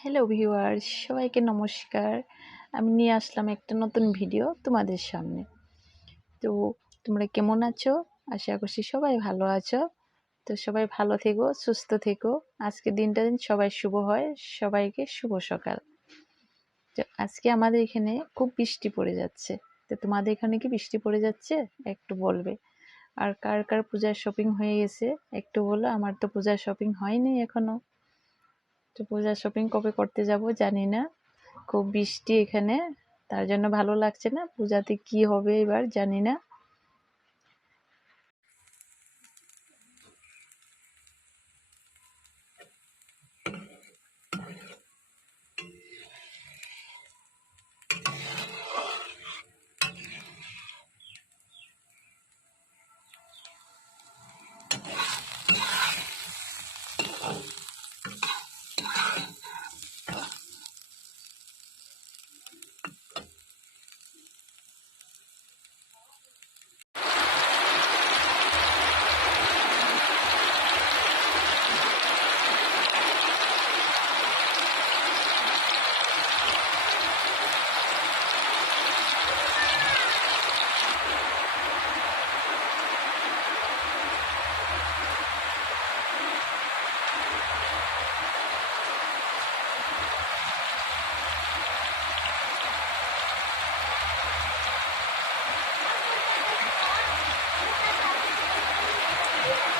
Hello viewers, সবাইকে নমস্কার। আমি নিয়ে আসলাম একটা নতুন ভিডিও তোমাদের সামনে। তো তোমরা কেমন আছো? আশা করছি সবাই ভালো আছো। তো সবাই ভালো থেকো, সুস্থ থেকো। আজকে দিনটা দিন সবাই শুভ হয়, সবাইকে শুভ সকাল। তো আজকে আমাদের এখানে খুব বৃষ্টি পড়ে যাচ্ছে। তো তোমাদের এখানে কি বৃষ্টি পড়ে যাচ্ছে? একটু বলবে। আর কার কার পূজার শপিং হয়ে গেছে? একটু বলো, আমার তো পূজার শপিং হয়নি এখনও। তো পূজা শপিং কবে করতে যাব জানি না। খুব বৃষ্টি এখানে, তার জন্য ভালো লাগছে না। পূজাতে কি হবে এবার জানি না। Yeah.